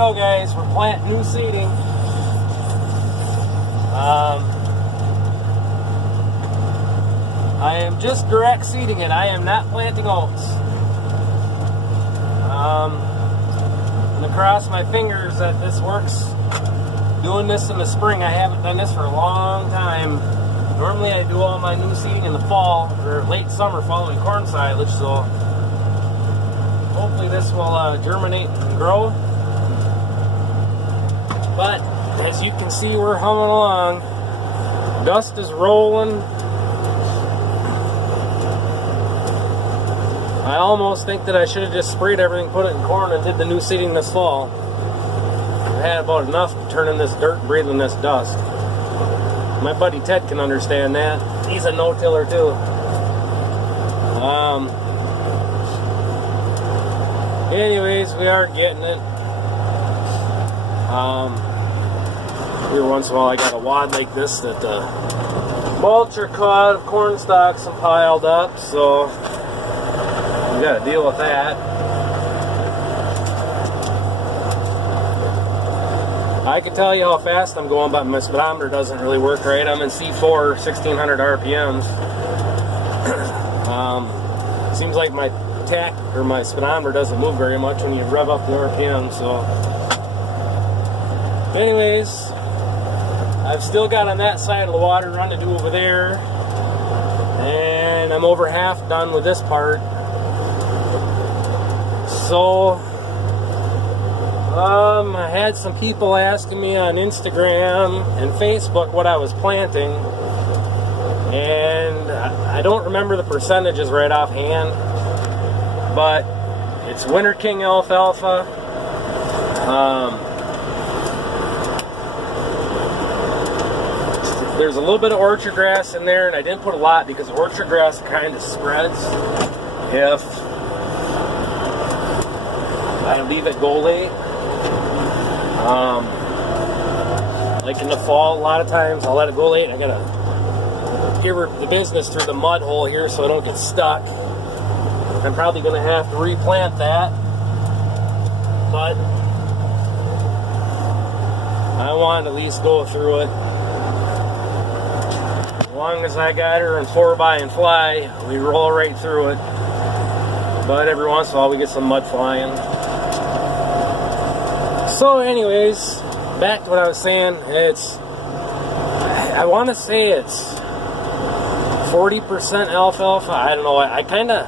go, guys. We're planting new seeding. I am just direct seeding it. I am not planting oats. I'm gonna cross my fingers that this works. Doing this in the spring, I haven't done this for a long time. Normally I do all my new seeding in the fall or late summer following corn silage, so hopefully this will germinate and grow. But as you can see, we're humming along. Dust is rolling. I almost think that I should have just sprayed everything, put it in corn, and did the new seeding this fall. I had about enough to turn in this dirt and breathe in this dust. My buddy Ted can understand that. He's a no-tiller too. Anyways, we are getting it. Every once in a while I got a wad like this that the mulcher caught of corn stalks and piled up, so we got to deal with that. I can tell you how fast I'm going, but my speedometer doesn't really work right. I'm in C4, 1600 RPMs. Seems like my tack or my speedometer doesn't move very much when you rev up the RPM. So, anyways, I've still got on that side of the water run to do over there, and I'm over half done with this part. So, I had some people asking me on Instagram and Facebook what I was planting, and I don't remember the percentages right offhand, but it's Winter King alfalfa, there's a little bit of orchard grass in there, and I didn't put a lot because orchard grass kind of spreads if I leave it go late. Like in the fall, a lot of times I'll let it go late. I gotta give her the business through the mud hole here so I don't get stuck. I'm probably gonna have to replant that, but I want to at least go through it. As long as I got her in 4x and fly, we roll right through it. But every once in a while we get some mud flying. So anyways, back to what I was saying, I want to say it's 40% alfalfa. I don't know, I kind of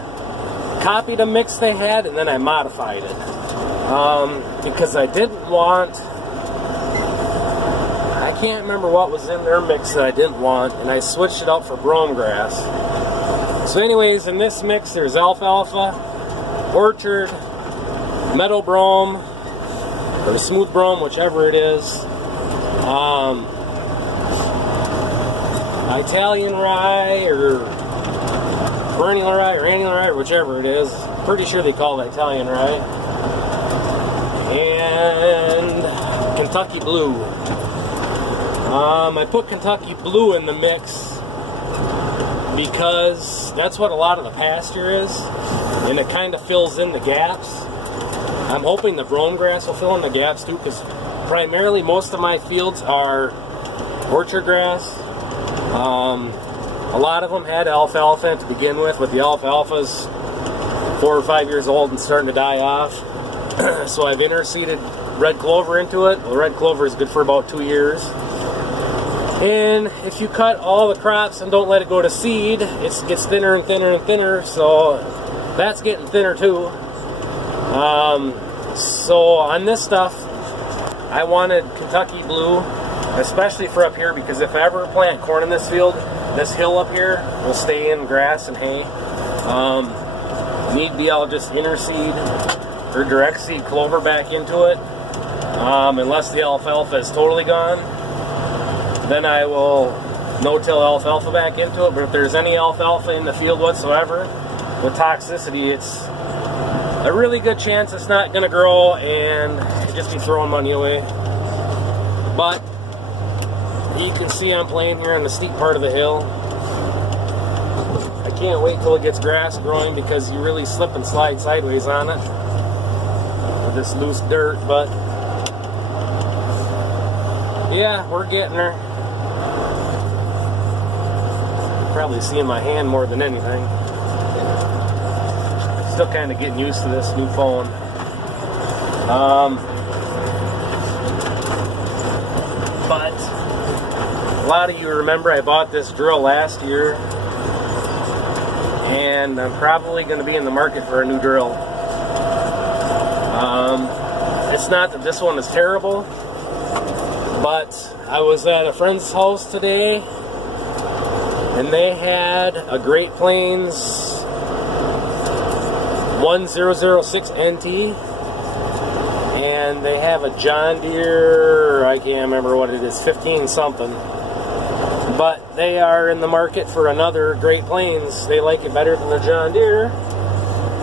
copied a mix they had and then I modified it. Because I didn't want, I can't remember what was in their mix that I didn't want, and I switched it out for brome grass. So anyways, in this mix there's alfalfa, orchard, meadow brome, or smooth brome, whichever it is, Italian rye, or perennial rye, or annual rye, or whichever it is. Pretty sure they call it Italian rye. And Kentucky Blue. I put Kentucky Blue in the mix because that's what a lot of the pasture is, and it kind of fills in the gaps. I'm hoping the brome grass will fill in the gaps too, because primarily most of my fields are orchard grass. A lot of them had alfalfa to begin with, but the alfalfa's 4 or 5 years old and starting to die off. So I've interseeded red clover into it. Well, red clover is good for about 2 years. And if you cut all the crops and don't let it go to seed, it gets thinner and thinner and thinner, so that's getting thinner too. So on this stuff, I wanted Kentucky Blue, especially for up here, because if I ever plant corn in this field, this hill up here will stay in grass and hay. Need be, I'll just interseed or direct seed clover back into it, unless the alfalfa is totally gone. Then I will no-till alfalfa back into it. But if there's any alfalfa in the field whatsoever with toxicity, it's a really good chance it's not going to grow, and you'll just be throwing money away. But you can see I'm playing here on the steep part of the hill. I can't wait till it gets grass growing, because you really slip and slide sideways on it with this loose dirt. But Yeah, we're getting her. Probably seeing my hand more than anything. Still kind of getting used to this new phone. But a lot of you remember I bought this drill last year, and I'm probably going to be in the market for a new drill. It's not that this one is terrible, but I was at a friend's house today, and they had a Great Plains 1006 NT, and they have a John Deere, I can't remember what it is, 15 something, but they are in the market for another Great Plains. They like it better than the John Deere,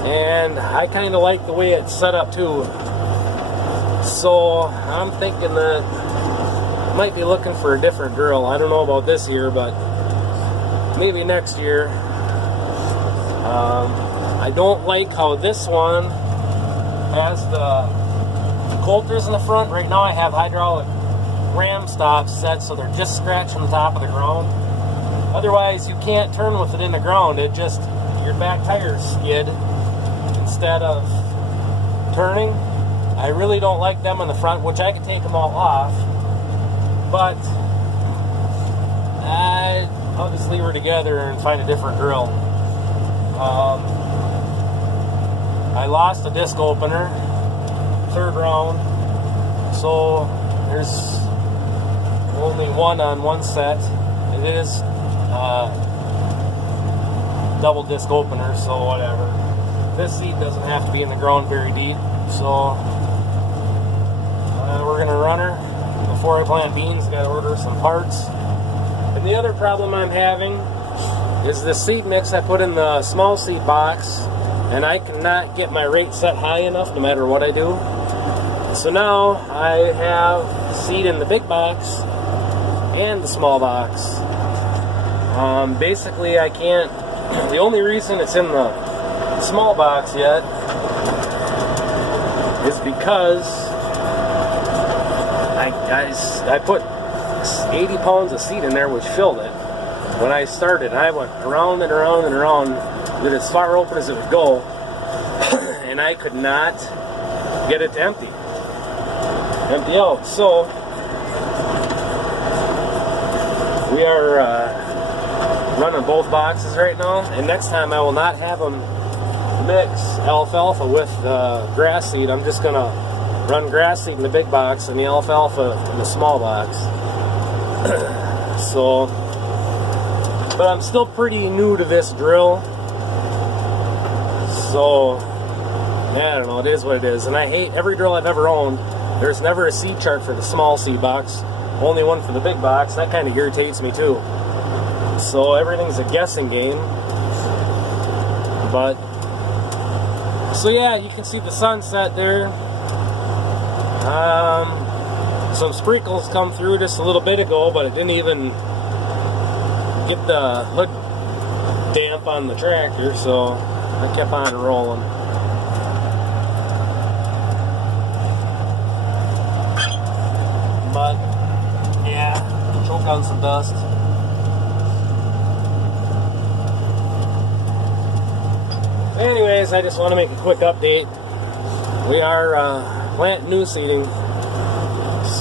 and I kind of like the way it's set up too. So I'm thinking that I might be looking for a different drill. I don't know about this year, but maybe next year. I don't like how this one has the coulters in the front. Right now I have hydraulic ram stops set so they're just scratching the top of the ground. Otherwise you can't turn with it in the ground. It just, your back tires skid instead of turning. I really don't like them on the front, which I could take them all off, but I'll just leave her together and find a different drill. I lost a disc opener, third round, so there's only one on one set. It is double disc opener, so whatever. This seat doesn't have to be in the ground very deep, so we're gonna run her. Before I plant beans, I gotta order some parts. And the other problem I'm having is the seed mix I put in the small seed box, and I cannot get my rate set high enough no matter what I do. So now I have seed in the big box and the small box. Basically I can't, the only reason it's in the small box yet is because I put 80 pounds of seed in there, which filled it. When I started, I went around and around and around with it as far open as it would go, and I could not get it to empty out. So we are running both boxes right now, and next time I will not have them mix alfalfa with grass seed. I'm just gonna run grass seed in the big box and the alfalfa in the small box. So, but I'm still pretty new to this drill, so yeah, I don't know, it is what it is. And I hate every drill I've ever owned. There's never a seed chart for the small seed box, only one for the big box. That kind of irritates me too. So everything's a guessing game. But so yeah, you can see the sunset there. Some sprinkles come through just a little bit ago, but it didn't even get the hood damp on the tractor, so I kept on rolling. But yeah, choke on some dust. Anyways, I just want to make a quick update. We are planting new seeding.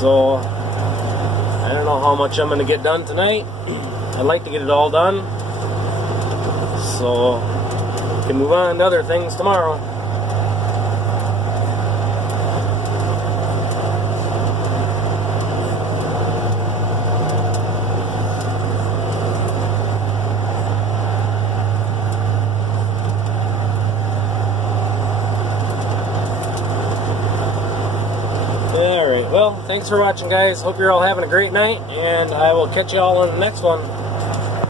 So, I don't know how much I'm going to get done tonight. I'd like to get it all done, so we can move on to other things tomorrow. Alright, well, thanks for watching, guys. Hope you're all having a great night, and I will catch you all on the next one.